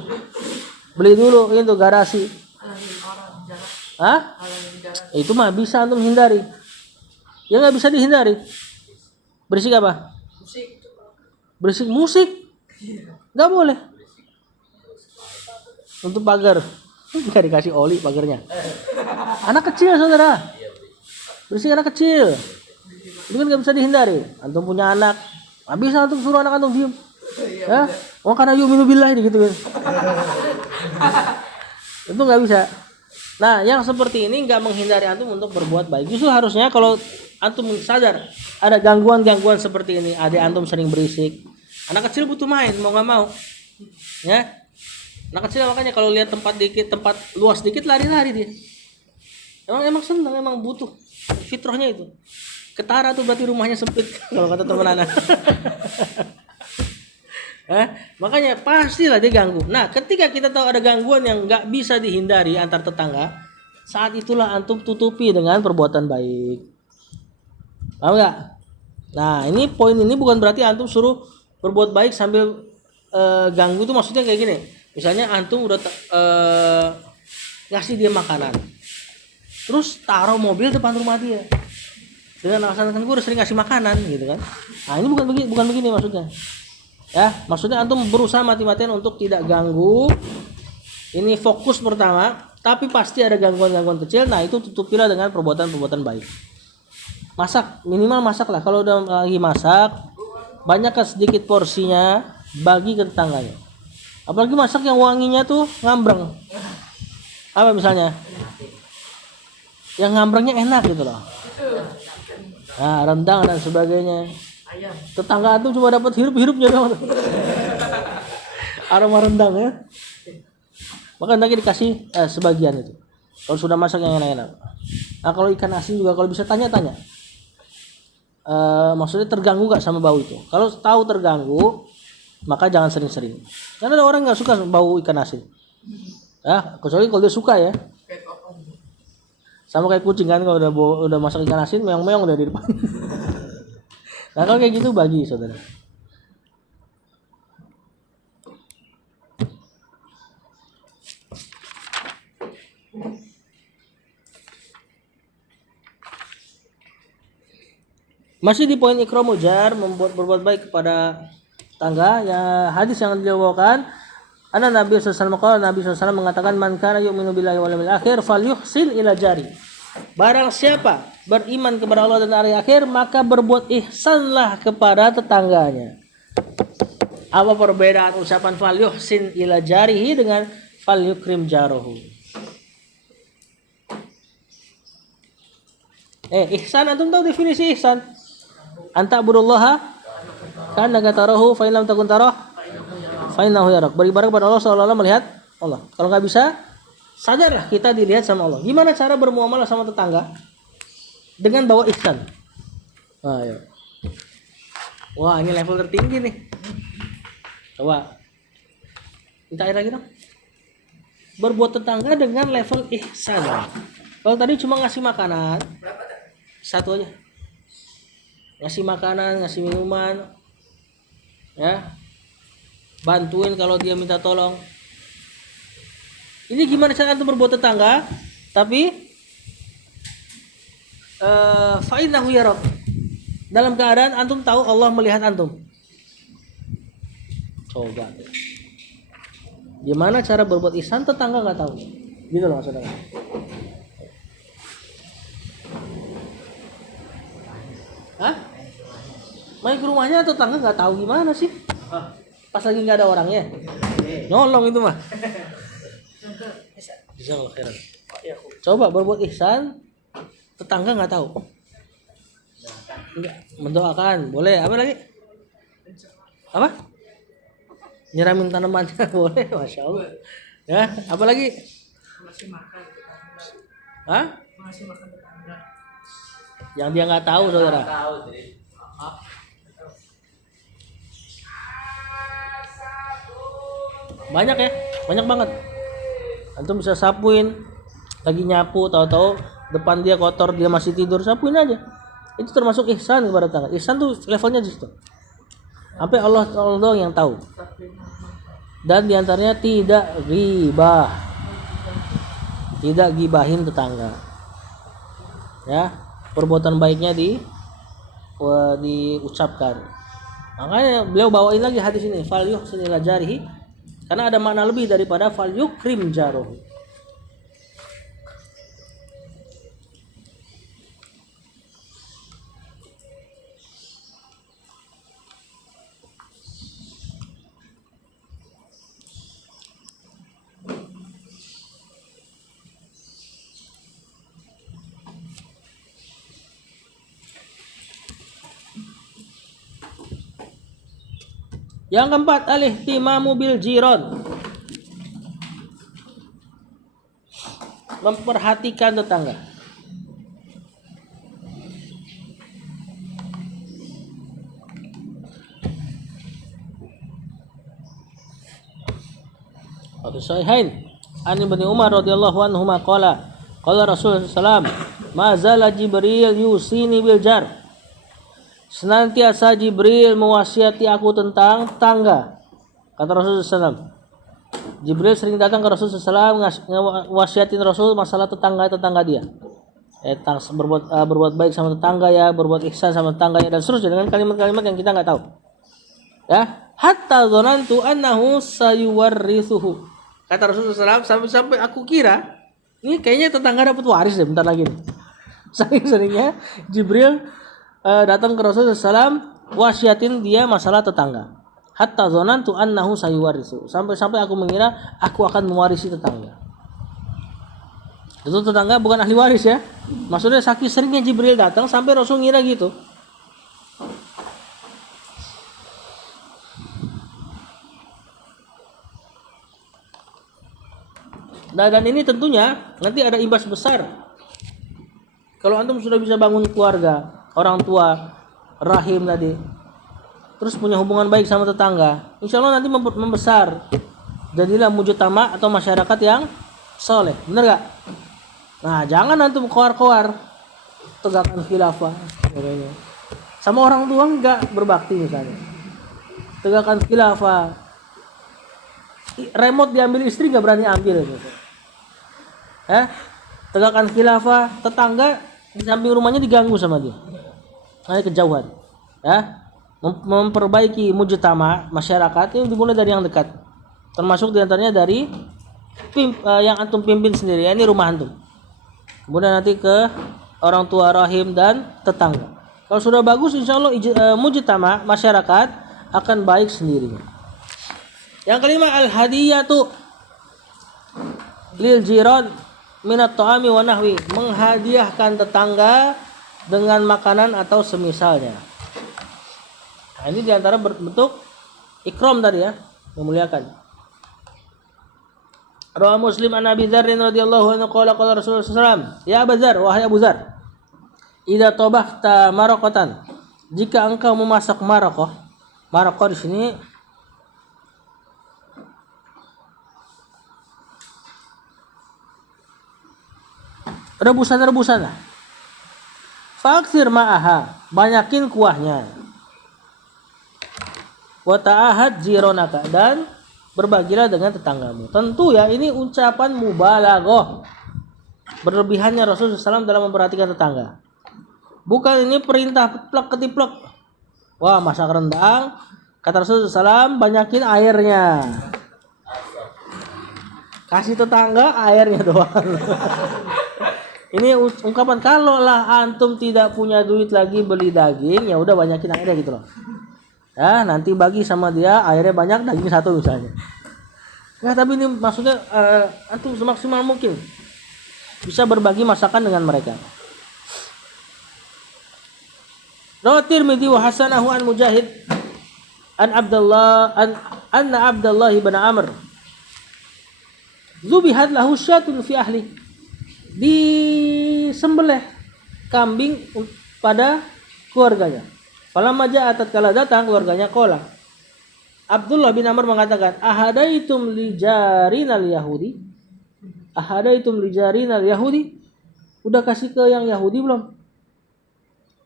beli dulu itu garasi. Hah? Itu mah bisa antum hindari. Ya nggak bisa dihindari. Berisik apa? Berisik musik. Nggak boleh. Untuk pagar, nggak dikasih oli pagarnya. Anak kecil saudara, berisik anak kecil, itu kan nggak bisa dihindari. Antum punya anak, nggak bisa antum suruh anak antum diem. Ya, karena yu'minu billahi gitu kan. Itu nggak bisa. Nah, yang seperti ini nggak menghindari antum untuk berbuat baik. Justru harusnya kalau antum sadar ada gangguan-gangguan seperti ini, adik antum sering berisik, anak kecil butuh main mau nggak mau, ya. Anak kecil makanya kalau lihat tempat luas dikit lari-lari dia. Emang senang, emang butuh. Fitrahnya itu. Ketara tuh berarti rumahnya sempit kalau kata teman anak. Makanya pastilah dia ganggu. Nah, ketika kita tahu ada gangguan yang nggak bisa dihindari antar tetangga, saat itulah antum tutupi dengan perbuatan baik. Paham nggak? Nah, poin ini bukan berarti antum suruh berbuat baik sambil ganggu, itu maksudnya kayak gini. Misalnya antum udah ngasih dia makanan, terus taruh mobil depan rumah dia dengan alasan kan gue udah sering ngasih makanan gitu kan. Nah, ini bukan begini maksudnya. Ya, maksudnya antum berusaha mati-matian untuk tidak ganggu. Ini fokus pertama, tapi pasti ada gangguan-gangguan kecil. Nah, itu tutupilah dengan perbuatan-perbuatan baik. Masak, minimal masak lah. Kalau udah lagi masak, banyakkan sedikit porsinya, bagi ke tetangganya. Apalagi masak yang wanginya tuh ngambreng. Apa misalnya? Yang ngambrengnya enak gitu loh. Nah, rendang dan sebagainya. Tetangga tuh cuma dapat hirup-hirupnya doang. Aroma rendang ya. Maka nanti dikasih sebagian itu. Kalau sudah masak yang enak-enak. Nah, kalau ikan asin juga kalau bisa tanya-tanya. Maksudnya terganggu gak sama bau itu? Kalau tahu terganggu, maka jangan sering-sering. Karena ada orang nggak suka bau ikan asin. Ya, kecuali kalau dia suka ya. Sama kayak kucing kan, kalau udah masak ikan asin, meong-meong udah di depan. Nah, kalau kayak gitu bagi saudara. Masih di poin ikram ujar, berbuat baik kepada tangga. Ya, hadis yang dibawakan, Nabi SAW mengatakan, man kana yu'minu billahi wal yawmil akhir falyuhsin ila jari. Barang siapa beriman kepada Allah dan hari akhir, maka berbuat ihsanlah kepada tetangganya. Apa perbedaan ucapan falyuhsin ila jarihi dengan falyukrim jarohu? Ihsan, antum tahu definisi ihsan? Anta abudullaha kana tarahu fa in lam takun tarah fa innahu yarak. Beribadah kepada Allah seolah-olah melihat Allah. Kalau nggak bisa, sadarlah kita dilihat sama Allah. Gimana cara bermuamalah sama tetangga? Dengan bawa ihsan. Ayo. Wah, ini level tertinggi nih. Coba minta air lagi dong. Berbuat tetangga dengan level ihsan. Kalau tadi cuma ngasih makanan, Satu aja. Ngasih makanan, ngasih minuman, ya. Bantuin kalau dia minta tolong. Ini gimana cara antum berbuat tetangga? Tapi fa'innahu yarak. Dalam keadaan antum tahu Allah melihat antum. Coba. Gimana cara berbuat ihsan tetangga nggak tahu. Gitu loh maksudnya. Hah? Main ke rumahnya tetangga nggak tahu gimana sih? Pas lagi nggak ada orangnya. Nolong itu mah. Jazakallahu khairan. Coba berbuat ihsan tetangga nggak tahu. Enggak, mendoakan boleh. Apa lagi? Apa? Nyiramin tanamannya boleh, masya Allah. Ya, apa lagi? Masih makan. Hah? Masih makan tetangga. Yang dia nggak tahu, saudara. Banyak ya, banyak banget. Antum bisa sapuin, lagi nyapu, tahu-tahu depan dia kotor, dia masih tidur, sapuin aja. Itu termasuk ihsan kepada tetangga. Ihsan tuh levelnya di situ. Sampai Allah doang yang tahu. Dan diantaranya tidak ghibah, tidak gibahin tetangga. Ya, perbuatan baiknya diucapkan. Makanya beliau bawain lagi hadis ini, fal yuhsin ila jarihi, karena ada makna lebih daripada fal yukrim jaruhu. Yang keempat, al-ihtimamu bil jiran. Memperhatikan tetangga. Fi sahihain an Ibnu Umar radhiyallahu anhu qala Rasulullah sallallahu alaihi wasallam ma zala Jibril yusini bil jar. Senantiasa Jibril mewasiati aku tentang tangga. Kata Rasulullah SAW. Jibril sering datang ke Rasulullah SAW ngewasiatin Rasul masalah tetangga dia. Tentang berbuat baik sama tetangga ya, berbuat ihsan sama tetangga ya, dan seterusnya dengan kalimat-kalimat yang kita nggak tahu. Ya, hatta dzanantu annahu sayuwarrithuhu. Kata Rasulullah SAW, sampai aku kira ini kayaknya tetangga dapat waris deh bentar lagi nih. Saking seringnya Jibril datang ke Rasulullah SAW wasiatin dia masalah tetangga. Hatta dzanantu annahu sayuwarithu. Sampai aku mengira aku akan mewarisi tetangga. Itu tetangga bukan ahli waris ya. Maksudnya saking seringnya Jibril datang sampai Rasul ngira gitu. Nah, dan ini tentunya nanti ada imbas besar. Kalau antum sudah bisa bangun keluarga, orang tua, rahim tadi, terus punya hubungan baik sama tetangga, insya Allah nanti membesar. Jadilah mujtama atau masyarakat yang soleh, bener gak? Nah, jangan antum koar-koar, tegakkan khilafah, sama orang tua enggak berbakti misalnya, tegakkan khilafah, remote diambil istri nggak berani ambil gitu. Tegakkan khilafah, tetangga di samping rumahnya diganggu sama dia, nah kejauhan. Memperbaiki mujtama, masyarakat ini dimulai dari yang dekat, termasuk diantaranya dari yang antum pimpin sendiri, ini rumah antum, kemudian nanti ke orang tua, rahim, dan tetangga. Kalau sudah bagus, insya Allah mujtama, masyarakat akan baik sendirinya. Yang kelima, al-hadiyatu lil jiran minat ta'ami wa nahwi, menghadiahkan tetangga dengan makanan atau semisalnya. Nah, ini diantara bentuk ikram tadi ya, memuliakan. Rawi Muslim an Abi Dzar radhiyallahu anhu qala Rasulullah SAW, ya Abu Dzar, wahai Abu Dzar, idza tabahta maraqatan, jika engkau memasak maraqah di sini rebusan lah. Faksir ma'aha, banyakin kuahnya. Wa ta'ahad jironaka, dan berbagilah dengan tetanggamu. Tentu ya, ini ucapan mubalaghah. Berlebihannya Rasulullah SAW dalam memperhatikan tetangga. Bukan ini perintah plek ketiplek. Wah, masak rendang, kata Rasulullah SAW, banyakin airnya. Kasih tetangga airnya doang. Ini ungkapan kalau lah antum tidak punya duit lagi beli daging, ya udah banyakin airnya gitu loh. Ya, nanti bagi sama dia airnya banyak, daging satu misalnya. Nah, tapi ini maksudnya antum semaksimal mungkin bisa berbagi masakan dengan mereka. Rawat Tirmidzi wa hasanahu an Mujahid an anna Abdullah bin Amr zubihat lahu syatun fi ahli. Disembelih kambing pada keluarganya. Falamma ja'at, tatkala datang keluarganya, qala Abdullah bin Amr mengatakan, ahadaitum li jarinal yahudi? Ahadaitum li jarinal yahudi? Udah kasih ke yang Yahudi belum?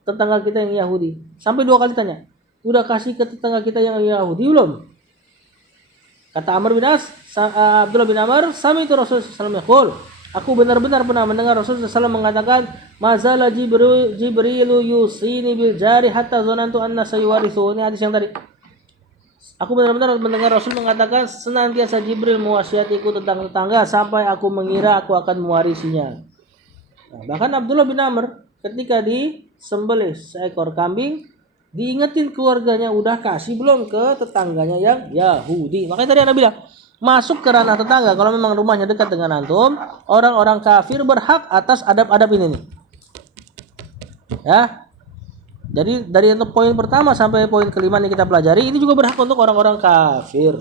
Tetangga kita yang Yahudi. Sampai 2 kali tanya. Udah kasih ke tetangga kita yang Yahudi belum? Kata Abdullah bin Amr, sami itu Rasulullah SAW yaqul, aku benar-benar pernah mendengar Rasulullah SAW mengatakan, mazala Jibrilu yusini bil jari hatta zonantu anna sayuwarithu. Ini hadis yang tadi. Aku benar-benar mendengar Rasul mengatakan, senantiasa Jibril mewasiatiku tentang tetangga sampai aku mengira aku akan mewarisinya. Nah, bahkan Abdullah bin Amr ketika disembelih seekor kambing, diingetin keluarganya, udah kasih belum ke tetangganya yang Yahudi. Makanya tadi Anda bilang, masuk ke ranah tetangga kalau memang rumahnya dekat dengan antum, orang-orang kafir berhak atas adab-adab ini nih. Ya. Jadi dari poin pertama sampai poin kelima nih kita pelajari, ini juga berhak untuk orang-orang kafir.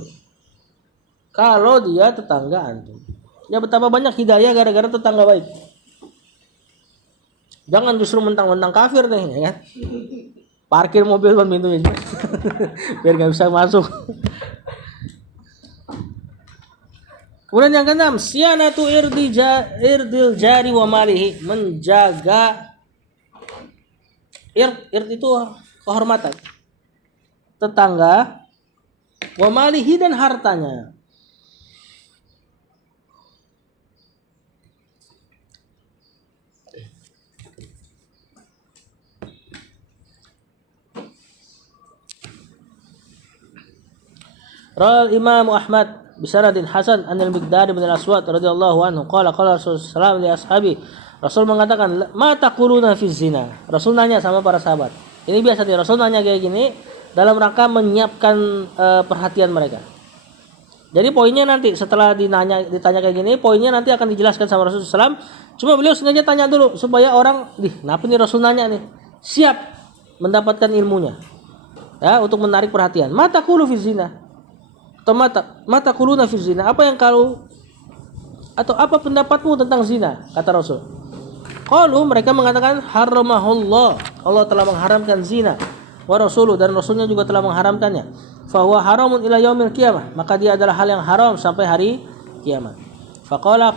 Kalau dia tetangga antum. Ya, betapa banyak hidayah gara-gara tetangga baik. Jangan justru mentang-mentang kafir nih, ya kan? Parkir mobil depan pintunya biar nggak bisa masuk. Kemudian yang keenam, sianatu irdil jari wa malihi, menjaga ird itu kehormatan tetangga, wa malihi, dan hartanya. Rawal Imam Ahmad bisaradin Hasan anil Miqdad bin al-Aswad radhiyallahu anhu qala Rasulullah sallallahu alaihi ashabi, Rasul mengatakan, ma taquluna fi zina. Rasul nanya sama para sahabat. Ini biasa nih, Rasul nanya kayak gini dalam rangka menyiapkan perhatian mereka. Jadi poinnya nanti setelah ditanya kayak gini, poinnya nanti akan dijelaskan sama Rasulullah SAW. Cuma beliau sengaja tanya dulu supaya orang, kenapa nih Rasul nanya nih? Siap mendapatkan ilmunya. Ya, untuk menarik perhatian. Ma taqulu fi zina. Mata kuluna fi zina, apa pendapatmu tentang zina? Kata Rasul. Qalu, mereka mengatakan, haramahullah, Allah telah mengharamkan zina, wa rasuluh, dan Rasulnya juga telah mengharamkannya. Fa huwa haramun ila yaumil qiyamah, maka dia adalah hal yang haram sampai hari kiamat. Faqala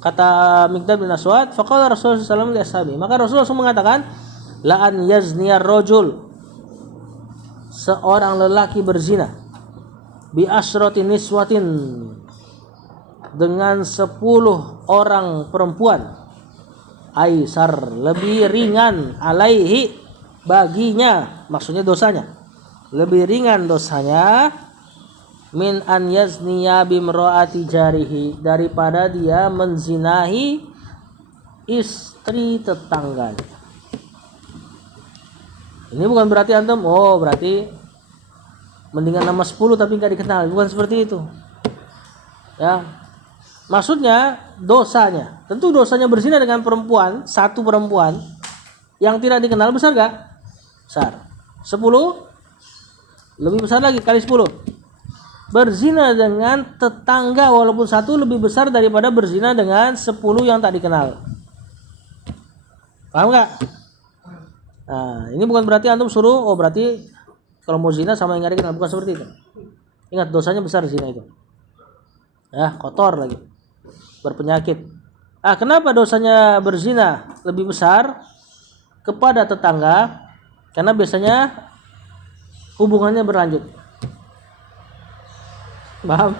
kata Miqdad bin Aswad, faqala Rasulullah sallallahu alaihi wasallam, maka Rasulullah SAW mengatakan, la an yazniyar rajul, seorang lelaki berzina, bi asrati niswatin, dengan 10 orang perempuan, aisar, lebih ringan, alaihi, baginya, maksudnya dosanya lebih ringan dosanya, min an yazniya bimraati jarihi, daripada dia menzinahi istri tetangganya. Ini bukan berarti antum, berarti mendingan nama 10 tapi nggak dikenal, bukan seperti itu. Ya, maksudnya dosanya, tentu dosanya berzina dengan perempuan, satu perempuan yang tidak dikenal, besar nggak? Besar. 10 lebih besar lagi, kali 10. Berzina dengan tetangga walaupun satu lebih besar daripada berzina dengan 10 yang tak dikenal. Paham nggak? Nah, ini bukan berarti antum suruh, berarti kalau mau zina sama yang nggak dikenal, bukan seperti itu. Ingat, dosanya besar zina itu. Ya, kotor lagi, berpenyakit. Kenapa dosanya berzina lebih besar kepada tetangga? Karena biasanya hubungannya berlanjut. Paham?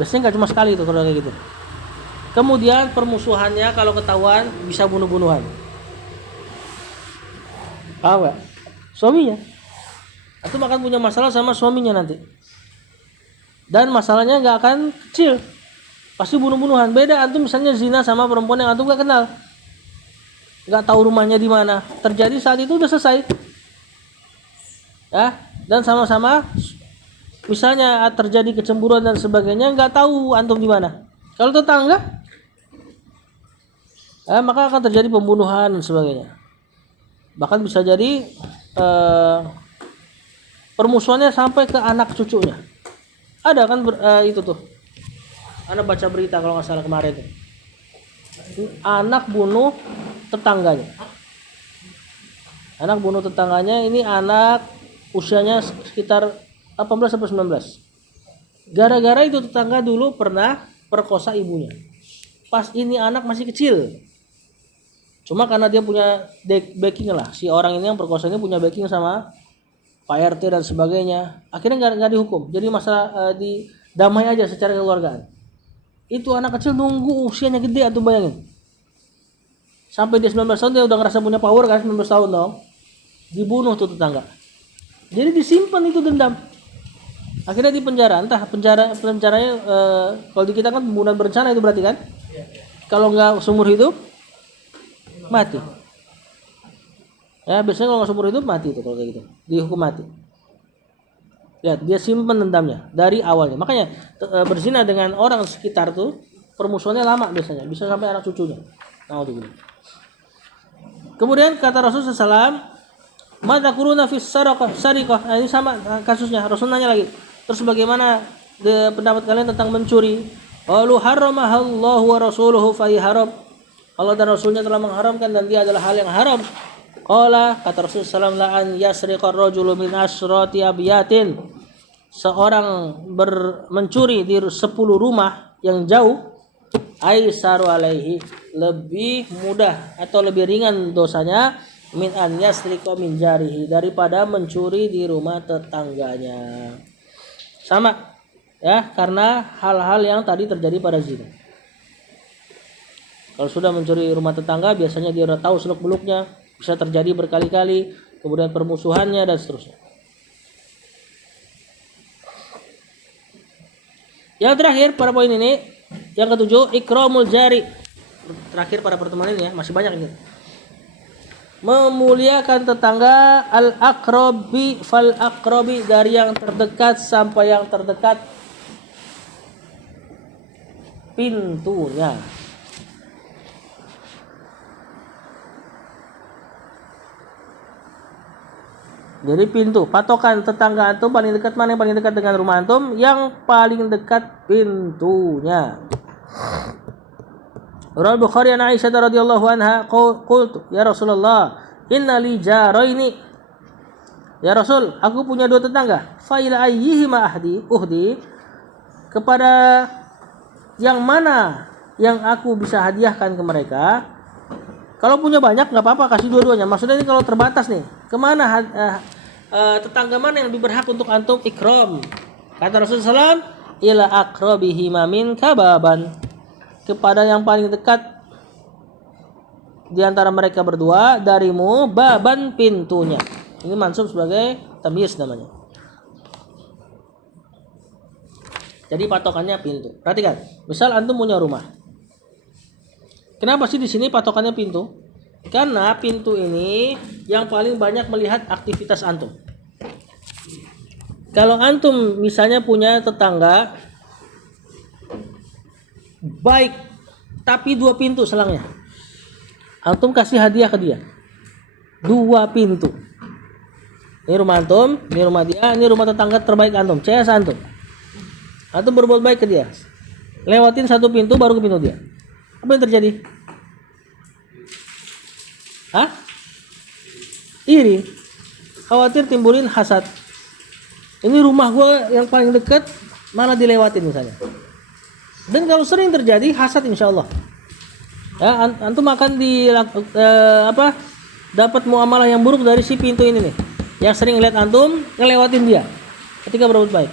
Biasanya nggak cuma sekali itu kalau kayak gitu. Kemudian permusuhannya kalau ketahuan bisa bunuh-bunuhan. Paham nggak? Suaminya. Atau akan punya masalah sama suaminya nanti. Dan masalahnya nggak akan kecil. Pasti bunuh-bunuhan. Beda antum misalnya zina sama perempuan yang antum nggak kenal, nggak tahu rumahnya di mana. Terjadi saat itu udah selesai. Ya, dan sama-sama misalnya terjadi kecemburuan dan sebagainya, nggak tahu antum di mana. Kalau tetangga, maka akan terjadi pembunuhan dan sebagainya. Bahkan bisa jadi permusuhannya sampai ke anak cucunya. Ada kan itu tuh. Anda baca berita kalau nggak salah kemarin tuh. Anak bunuh tetangganya. Anak bunuh tetangganya, ini anak usianya sekitar 18 sampai 19. Gara-gara itu tetangga dulu pernah perkosa ibunya. Pas ini anak masih kecil. Cuma karena dia punya backing lah. Si orang ini yang perkosa ini punya backing sama Pak RT dan sebagainya. Akhirnya nggak dihukum. Jadi masalah damai aja secara kekeluargaan. Itu anak kecil nunggu usianya gede, atau bayangin. Sampai dia 19 tahun dia udah ngerasa punya power kan, 19 tahun dong. Dibunuh tuh tetangga. Jadi disimpan itu dendam. Akhirnya di penjara, entah penjaranya kalau di kita kan pembunuhan berencana itu berarti kan? Kalau nggak seumur hidup mati. Ya biasanya kalau nggak seumur hidup mati itu kalau kayak gitu, dihukum mati. Lihat, dia simpan dendamnya dari awalnya. Makanya berzina dengan orang sekitar tuh permusuhannya lama biasanya, bisa sampai anak cucunya. Kemudian kata Rasulullah SAW, "Mata kuruna fis sariqah." Ini sama kasusnya. Rasul nanya lagi, terus bagaimana pendapat kalian tentang mencuri? Qalu harramahallahu wa rasuluhu fa haram. Allah dan Rasulnya telah mengharamkan dan dia adalah hal yang haram. Qala, kata Rasulullah SAW, la an yasriqar rajulu min asrati abiyatin. Seorang mencuri di 10 rumah yang jauh, aisaru alaihi, lebih mudah atau lebih ringan dosanya, min an yasriqa min jarihi, daripada mencuri di rumah tetangganya. Sama ya, karena hal-hal yang tadi terjadi pada zina. Kalau sudah mencuri rumah tetangga, biasanya dia udah tahu seluk-beluknya, bisa terjadi berkali-kali, kemudian permusuhannya dan seterusnya. Yang terakhir pada poin ini, yang ketujuh, ikramul jari. Terakhir pada pertemuan ini ya, masih banyak ini. Memuliakan tetangga, al-aqrabi fal aqrabi, dari yang terdekat sampai yang terdekat pintunya. Jadi pintu, patokan tetangga antum paling dekat mana, yang paling dekat dengan rumah antum, yang paling dekat pintunya. Riwayat Bukhari an Aisyah radhiyallahu anha, qultu ya Rasulullah, inna li jaraini. Ya Rasul, aku punya 2 tetangga. Fa ila ayyihima uhdi, kepada yang mana yang aku bisa hadiahkan ke mereka? Kalau punya banyak nggak apa-apa, kasih dua-duanya. Maksudnya ini kalau terbatas nih, kemana tetangga mana yang lebih berhak untuk antum ikram? Kata Rasulullah SAW, ila aqrabihima minka baban, kepada yang paling dekat di antara mereka berdua darimu, baban, pintunya. Ini mansub sebagai tamyiz namanya. Jadi patokannya pintu. Perhatikan, misal antum punya rumah. Kenapa sih di sini patokannya pintu? Karena pintu ini yang paling banyak melihat aktivitas antum. Kalau antum misalnya punya tetangga baik, tapi 2 pintu selangnya, antum kasih hadiah ke dia 2 pintu. Ini rumah antum, ini rumah dia, ini rumah tetangga terbaik antum, CS antum. Antum berbuat baik ke dia, lewatin 1 pintu baru ke pintu dia. Apa yang terjadi? Iri, khawatir timbulin hasad. Ini rumah gua yang paling dekat malah dilewatin misalnya. Dan kalau sering terjadi hasad, insya Allah Ya, antum akan dapat muamalah yang buruk dari si pintu ini nih. Yang sering lihat antum ngelewatin dia ketika berbuat baik.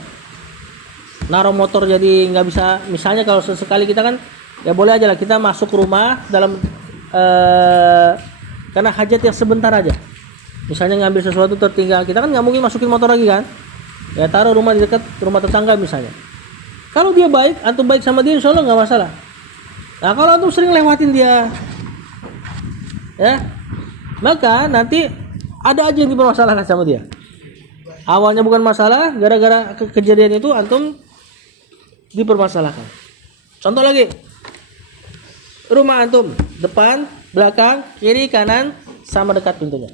Naruh motor jadi nggak bisa, misalnya kalau sesekali kita kan ya boleh aja lah kita masuk rumah dalam karena hajat yang sebentar aja. Misalnya ngambil sesuatu tertinggal, kita kan nggak mungkin masukin motor lagi kan. Ya taruh rumah di dekat rumah tetangga misalnya. Kalau dia baik, antum baik sama dia, insya Allah nggak masalah. Nah kalau antum sering lewatin dia, ya maka nanti ada aja yang dipermasalahkan sama dia. Awalnya bukan masalah, gara-gara kejadian itu antum dipermasalahkan. Contoh lagi, rumah antum depan, belakang, kiri, kanan sama dekat pintunya,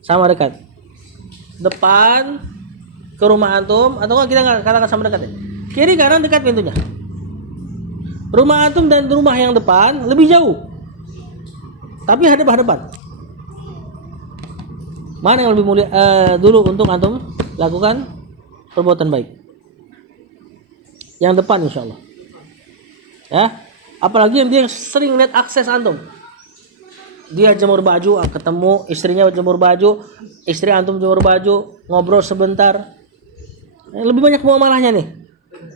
sama dekat. Depan ke rumah antum, atau kita nggak katakan sama dekat ya, kiri kanan dekat pintunya. Rumah antum dan rumah yang depan lebih jauh, tapi hadap-hadapan. Mana yang lebih mulia dulu untuk antum lakukan perbuatan baik? Yang depan insya Allah. Ya, apalagi yang dia sering lihat akses antum. Dia jemur baju, ketemu istrinya jemur baju, istri antum jemur baju, ngobrol sebentar. Lebih banyak muamalahnya nih,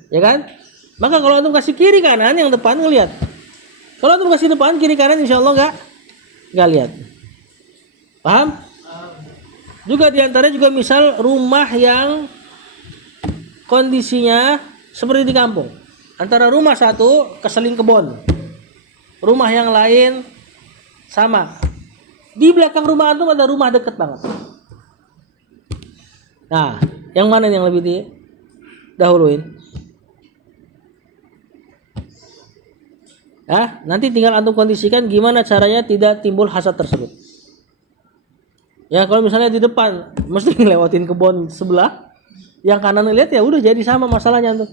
ya kan? Maka kalau antum kasih kiri kanan, yang depan ngelihat. Kalau antum kasih depan kiri kanan, insya Allah nggak lihat. Paham? Juga diantaranya juga misal rumah yang kondisinya seperti di kampung. Antara rumah satu keseling kebon, rumah yang lain sama. Di belakang rumah antum ada rumah deket banget. Nah, yang mana yang lebih didahuluin? Nanti tinggal antum kondisikan gimana caranya tidak timbul hasad tersebut. Ya kalau misalnya di depan mesti ngelewatin kebun sebelah, yang kanan lihat ya udah jadi sama masalahnya antum.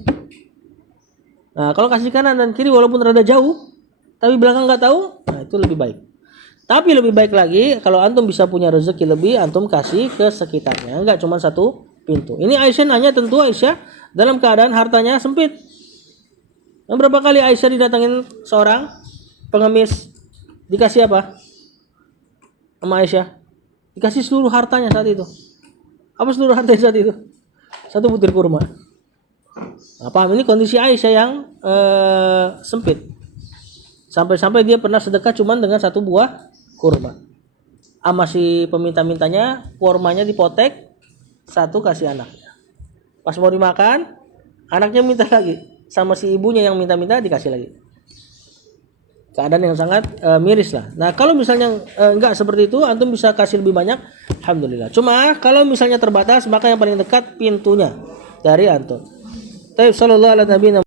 Nah kalau kasih kanan dan kiri walaupun rada jauh, tapi belakang nggak tahu, nah itu lebih baik. Tapi lebih baik lagi kalau antum bisa punya rezeki lebih, antum kasih ke sekitarnya, nggak cuma satu pintu. Ini Aisyah nanya, tentu Aisyah dalam keadaan hartanya sempit. Yang berapa kali Aisyah didatangin seorang pengemis, dikasih apa sama Aisyah? Dikasih seluruh hartanya saat itu. Apa seluruh hartanya saat itu? Satu butir kurma. Nah, paham, ini kondisi Aisyah yang sempit. Sampai-sampai dia pernah sedekah cuman dengan satu buah kurma. Sama si peminta-mintanya, kurmanya dipotek, satu kasih anaknya. Pas mau dimakan, anaknya minta lagi. Sama si ibunya yang minta-minta dikasih lagi. Keadaan yang sangat miris lah. Nah kalau misalnya enggak seperti itu, antum bisa kasih lebih banyak, alhamdulillah. Cuma kalau misalnya terbatas, maka yang paling dekat pintunya dari antum. Taib sallallahu alaihi wasallam.